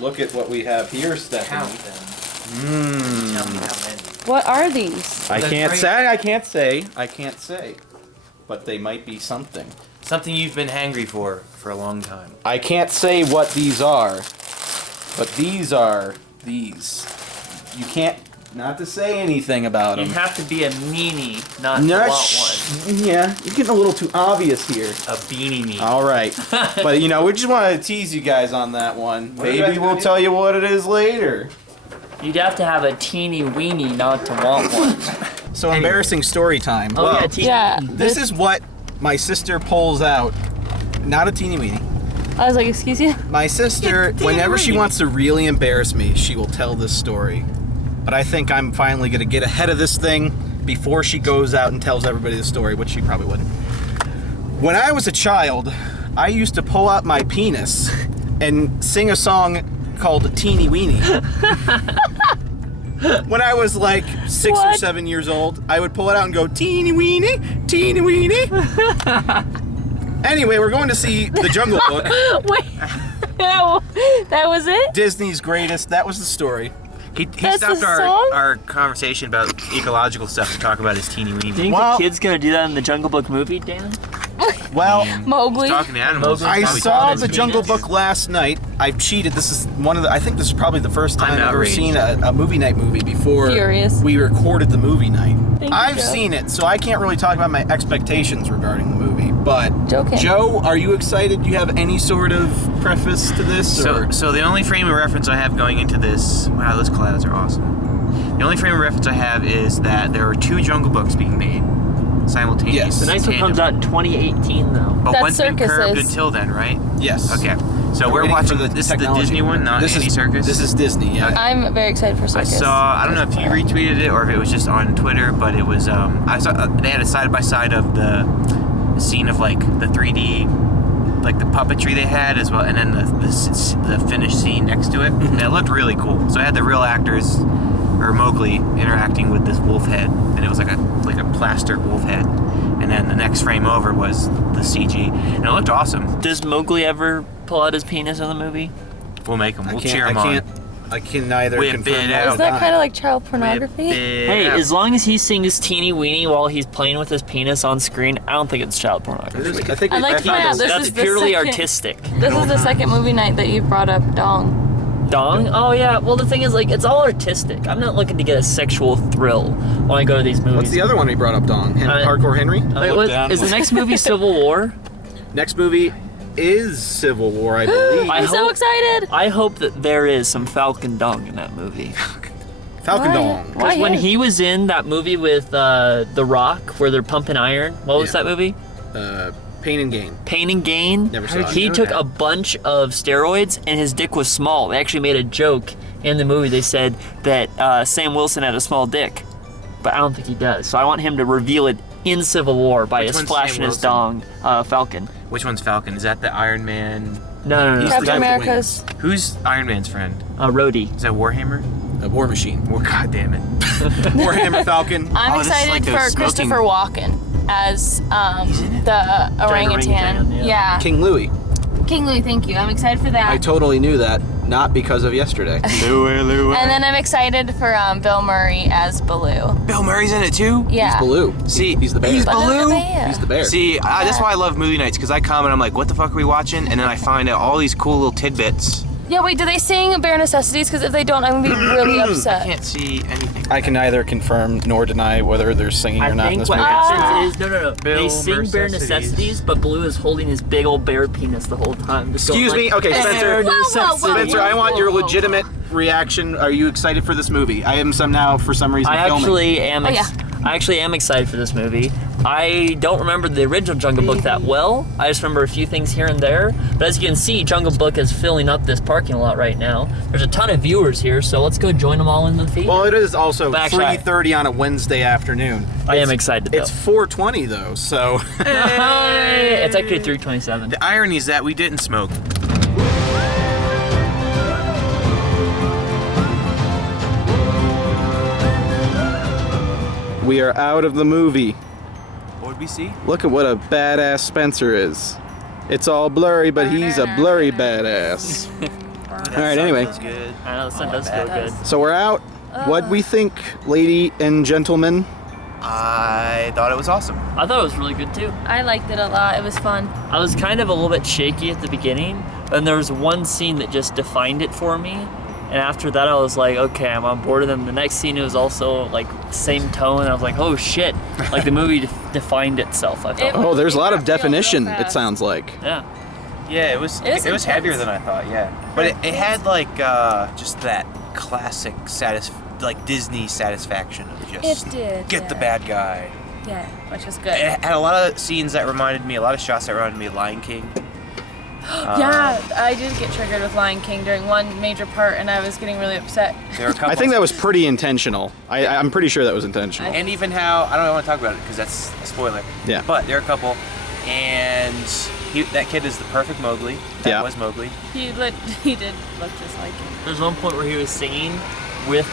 look at what we have here, Stephanie. Count them. Tell me how many. What are these? I can't say. But they might be something. Something you've been hangry for a long time. I can't say what these are, but these are these. You can't, not to say anything about them. You have to be a meanie, not to want one. Yeah, you're getting a little too obvious here. A beanie me. All right. But, you know, we just want to tease you guys on that one. Maybe we'll tell you what it is later. You'd have to have a teeny weenie not to want one. So embarrassing story time. Oh, Well, yeah, teeny. Yeah. This is what my sister pulls out. Not a teeny weeny. I was like, excuse you? My sister, whenever she wants to really embarrass me, she will tell this story. But I think I'm finally going to get ahead of this thing before she goes out and tells everybody the story, which she probably wouldn't. When I was a child, I used to pull out my penis and sing a song called Teeny Weeny. When I was like 6 or 7 years old, I would pull it out and go, teeny weeny, teeny weeny. Anyway, we're going to see The Jungle Book. Wait. That was it? Disney's greatest. That was the story. He That's stopped a song? our conversation about ecological stuff to talk about his teeny weeny. Do you think Well- the kid's gonna do that in the Jungle Book movie, Dan? Well, Mowgli. He's talking to animals. I Probably saw talking The to Jungle penis. Book last night. I've cheated. This is I think this is probably the first time I'm I've ever outraged. seen a movie night movie before Furious. we recorded the movie night. Thank you, I've Joe. seen it, so I can't really talk about my expectations regarding the movie. But Joe can. Joe, are you excited? Do you have any sort of preface to this? So the only frame of reference I have going into this, wow, those clouds are awesome. The only frame of reference I have is that there are 2 Jungle Books being made simultaneously. Yes. The next one comes out in 2018, though. But That's one's been curved circuses. until then, right? Yes. Okay. So we're waiting watching for this is the technology. Disney one, not This Andy is Circus. This is Disney. Yeah. I'm very excited for I circus. saw. I don't know if you retweeted it or if it was just on Twitter, but it was. I saw they had a side by side of the scene of like the 3D, like the puppetry they had as well, and then the finished scene next to it. And it looked really cool. So I had the real actors, or Mowgli, interacting with this wolf head, and it was like a plastered wolf head. And then the next frame over was the CG, and it looked awesome. Does Mowgli ever pull out his penis in the movie? We'll make them. We'll cheer I them on. can't. I can neither Whip confirm it nor out. Is that deny. kind of like child pornography? Hey, as long as he sings teeny weeny while he's playing with his penis on screen, I don't think it's child pornography. I think I'd like to find out this That's is the purely second- artistic. This is the second movie night that you've brought up Dong. Dong? Oh yeah. Well, the thing is, like, it's all artistic. I'm not looking to get a sexual thrill when I go to these movies. What's the other one we brought up, Dong? Hardcore Henry? Wait, what, is the next movie Civil War? Next movie is Civil War, I believe. I I'm so hope- excited. I hope that there is some Falcon Dong in that movie. Falcon Why? Dong. Why Because when him? he was in that movie with The Rock, where they're pumping iron, what was Yeah. that movie? Pain and Gain. Pain and Gain. Never saw it. He know took that? a bunch of steroids and his dick was small. They actually made a joke in the movie. They said that Sam Wilson had a small dick, but I don't think he does. So I want him to reveal it in Civil War by Which his one's flashing Sam his dong, Falcon. Which one's Falcon? Is that the Iron Man? No, He's the Captain guy with the America's. Who's Iron Man's friend? Rhodey. Is that Warhammer? War Machine. God damn it. Warhammer Falcon. I'm Oh, this is excited like a for smoking- Christopher Walken as the orangutan. orangutan, Yeah. King Louie. King Louie, thank you. I'm excited for that. I totally knew that, not because of yesterday. Louie. And then I'm excited for Bill Murray as Baloo. Bill Murray's in it too? Yeah. Baloo. See, he's the bear. he's Baloo Baloo? the bear. He's the bear. See, that's why I love movie nights, because I come and I'm like, what the fuck are we watching? And then I find out all these cool little tidbits. Yeah, wait, do they sing Bare Necessities? Because if they don't, I'm going to be really I upset. can't see anything. I can neither confirm nor deny whether they're singing I or not in think this what movie. happens is no. Bill They sing bare Necessities. necessities, but Blue is holding his big old bear penis the whole time. Just going Excuse me? like, Okay, Spencer. "Bare Whoa, whoa, whoa, necessities." Spencer, I want your Whoa, whoa, legitimate reaction. Are you excited for this movie? I am now for some reason I filming. actually am. Oh, yeah. I actually am excited for this movie. I don't remember the original Jungle Book that well. I just remember a few things here and there. But as you can see, Jungle Book is filling up this parking lot right now. There's a ton of viewers here, so let's go join them all in the theater. Well, it is also But actually, 3:30 on a Wednesday afternoon. I am excited though. It's 4:20 though, so It's actually 3:27. The irony is that we didn't smoke. we are out of the movie. What did we see? Look at what a badass Spencer is. It's all blurry, but he's a blurry badass. All right, anyway. Feels good. I know the sun does that feel good. So we're out. What we think, lady and gentlemen? I thought it was awesome. I thought it was really good too. I liked it a lot. It was fun. I was kind of a little bit shaky at the beginning, and there was one scene that just defined it for me. And after that, I was like, okay, I'm on board with them. The next scene, it was also like same tone. And I was like, oh shit! Like the movie defined itself. I felt. Oh, there's a lot of It got real definition, it fast. sounds like. Yeah. Yeah, it was intense. heavier than I thought. Yeah, but it had like just that classic like Disney satisfaction of just It did, get the yeah. bad guy. Yeah, which was good. It had a lot of scenes that reminded me, a lot of shots that reminded me of Lion King. Yeah, I did get triggered with Lion King during one major part, and I was getting really upset. There were a couple I think that was pretty intentional. I'm pretty sure that was intentional. and even how I don't want to talk about it because that's a spoiler. Yeah. But there are a couple, and that kid is the perfect Mowgli. That Yeah. was Mowgli. He did look just like him. There's one point where he was singing with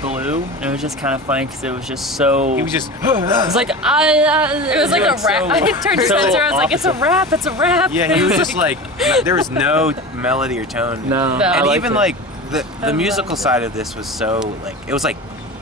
Baloo, and it was just kind of funny because it was just so. He was just. It's like It was like a so- rap. I turned to so Spencer. I was like, "It's a opposite. rap. It's a rap." Yeah, he was just like there was no melody or tone. No. No. I And liked even it. like I the musical loved it. side of this was so like it was like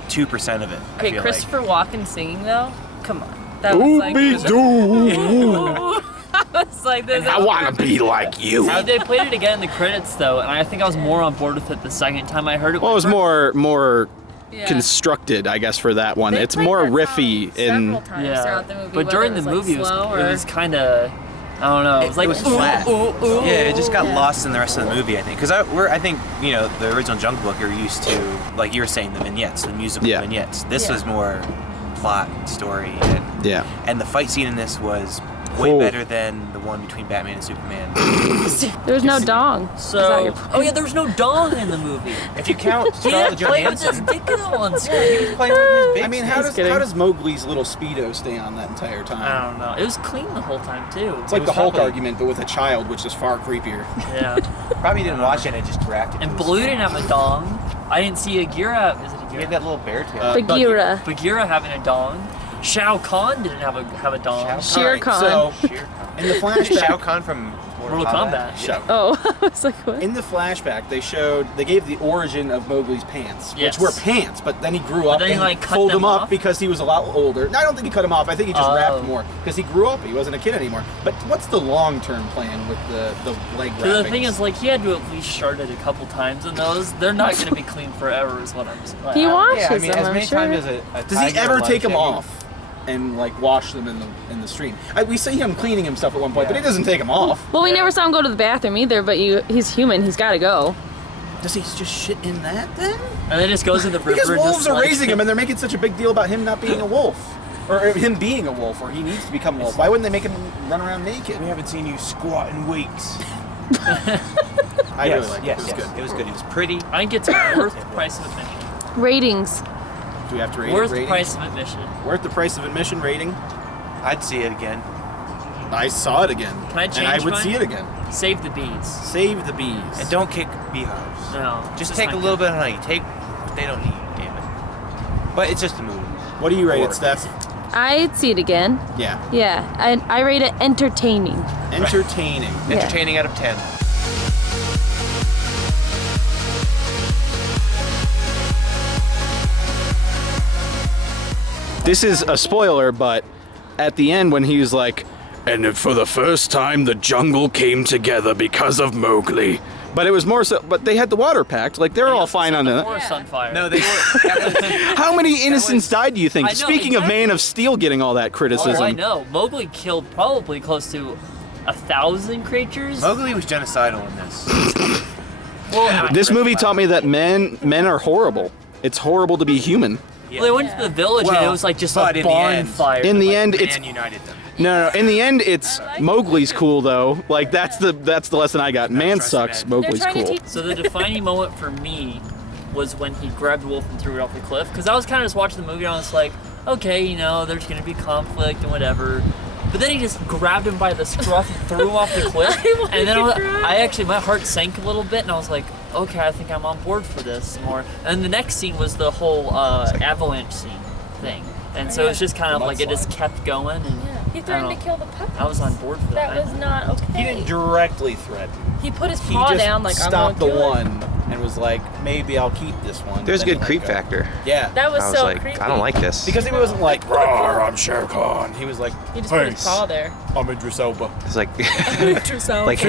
2% of it. I Okay, feel Christopher Walken singing though. Come on, that was like. Ooby-doo. I was like, this. I wanna be like you. They played it again in the credits though, and I think I was more on board with it the second time I heard it. Well, it was more Yeah. constructed, I guess, for that one. They it's played more that riffy song in. several times Yeah, throughout the movie. but during the whether movie, it was, like, slow it or... was kind of, I don't know. It was like was flat. ooh, ooh, ooh. Yeah, it just got Yeah. lost in the rest of the movie, I think. Because I think, you know, the original Jungle Book, you're used to, like you were saying, the vignettes, the musical Yeah. vignettes. This Yeah. was more plot, story, Yeah. and the fight scene in this was way Oh. better than the one between Batman and Superman. There was no dong. Is that So, your oh yeah, there was no dong in the movie. If you count He Scarlett didn't play with his Johansson, dick on he screen. was playing with his big I mean, how Just kidding. does Mowgli's little Speedo stay on that entire I time? don't know. It was clean the whole time too. It's like It the was Hulk probably- argument, but with a child, which is far creepier. Yeah. Probably didn't watch it and it just drafted. And Baloo didn't have a dong. I didn't see Bagheera. Is it He had Bagheera? that little bear tail. Bagheera. Bagheera having a dong. Shao Kahn didn't have a dong. Shao Shere Alright, Khan. So Shere Khan. in the Shao flashback, Kahn from Mortal Kombat. Shao- Oh, I was like, what? in the flashback, they gave the origin of Mowgli's pants, Yes. which were pants, but then he grew up then he, and like, cut pulled them them up off? because he was a lot older. No, I don't think he cut them off. I think he just Oh. wrapped more because he grew up. He wasn't a kid anymore. But what's the long-term plan with the leg So the wrapping? thing is, like, he had to at least shard it a couple times, and those they're not going to be clean forever, is what I'm saying. He washes Yeah, I mean, them, as I'm many sure. times as a does he tiger ever likes take them him, off and like wash them in the stream? We see him cleaning himself at one point, but he Yeah. doesn't take them off. Well, we never saw him go to the bathroom either, but he's human. He's got to go. Does he just shit in that then? And then just goes in the river. Because and wolves just, are like, raising him, and they're making such a big deal about him not being a wolf, or him being a wolf, or he needs to become a wolf. Why wouldn't they make him run around naked? We haven't seen you squat in weeks. I really like yes, it. It was yes. good. It was good. It was pretty. I think it's worth the price of admission. Ratings. Do we have to rate Worth it? the Rating? price of admission. Worth the price of admission rating? I'd see it again. I saw it again. Can I And I change would mine? see it again. Save the bees. Save the bees. And don't kick beehives. No. Just it's take a not little good. bit of honey. Take what they don't need. Damn it. But it's just a movie. What do you rate it, Or- Steph? I'd see it again. Yeah. Yeah, I rate it entertaining. Entertaining. Yeah. Entertaining out of 10. This is a spoiler, but at the end when he was like, and for the first time the jungle came together because of Mowgli. But it was more so, but they had the water packed, like they're all fine on The it. forest on fire. No, they were. That was, How many innocents died, do you think? I know, Speaking of exactly. Man of Steel getting all that criticism. Oh, I know. Mowgli killed probably close to 1,000 creatures. Mowgli was genocidal in this. Well, This movie taught me that men are horrible. It's horrible to be human. Yeah. they went to the village and it Well, was like just but a in the end- bonfire. In the end, it's Man united them. no. In the end, it's Mowgli's cool though. Like that's the lesson I got. Man trust sucks. man. Mowgli's trying to cool. teach- So the defining moment for me was when he grabbed Wolf and threw it off the cliff. Because I was kind of just watching the movie and I was like, okay, you know, there's going to be conflict and whatever. But then he just grabbed him by the scruff and threw him off the cliff. And then I actually, my heart sank a little bit and I was like, okay, I think I'm on board for this more. And the next scene was the whole avalanche scene thing. And so it was just kind of like it just kept going. And He threatened to kill the puppies. I was on board for that. That was not okay. He didn't directly threaten. He put his He paw just down like I'm stopped the gonna kill it. one and was like, maybe I'll keep this one. There's a Then good he let creep go. factor. Yeah. That was I was so like, creepy. I don't like this. Because he wasn't like, "Rawr, I'm Shere Khan." He was like, He just put his paw there. I'm Idris Elba. It's like Yourself. like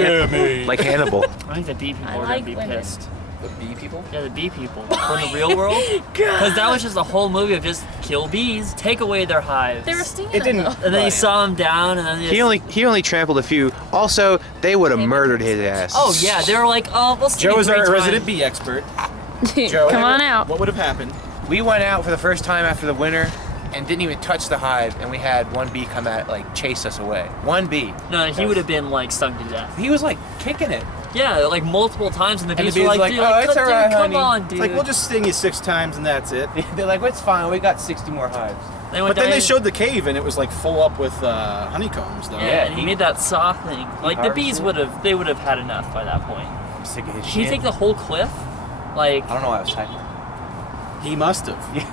like Hannibal. I think the bee people I are like gonna be women. pissed. The bee people? Yeah, the bee people from the real world. Because that was just a whole movie of just kill bees, take away their hives. They were stinging It didn't. him, though. And then you Right. saw him down, and then they He only trampled a few. Also, they would have Maybe murdered his it's- ass. Oh yeah, they were like, oh, we'll sting Joe you is 3 our times. resident bee expert. Joe, Come on out. What would have happened? We went out for the first time after the winter and didn't even touch the hive, and we had one bee come at like chase us away. One bee. No, he would have been like stung to death. He was like kicking it. Yeah, like multiple times, and the the bees bees were like, like, dude, "Oh, it's dude, alright, come honey." on, It's dude. like, we'll just sting you 6 times and that's it. They're like, it's fine. We got 60 more hives. They went But then down- they showed the cave and it was like full up with honeycombs though. Yeah, Yeah, and he he- made that soft thing. Like the bees harvested. they would have had enough by that point. I'm sick of his Did you shit. take the whole cliff? Like, I don't know why I was typing. He must have. Yeah.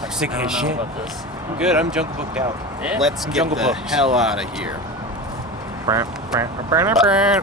I'm sick I of don't his know shit. about this. I'm good. I'm jungle booked out. Yeah. Let's get Jungle the Books. hell out of here.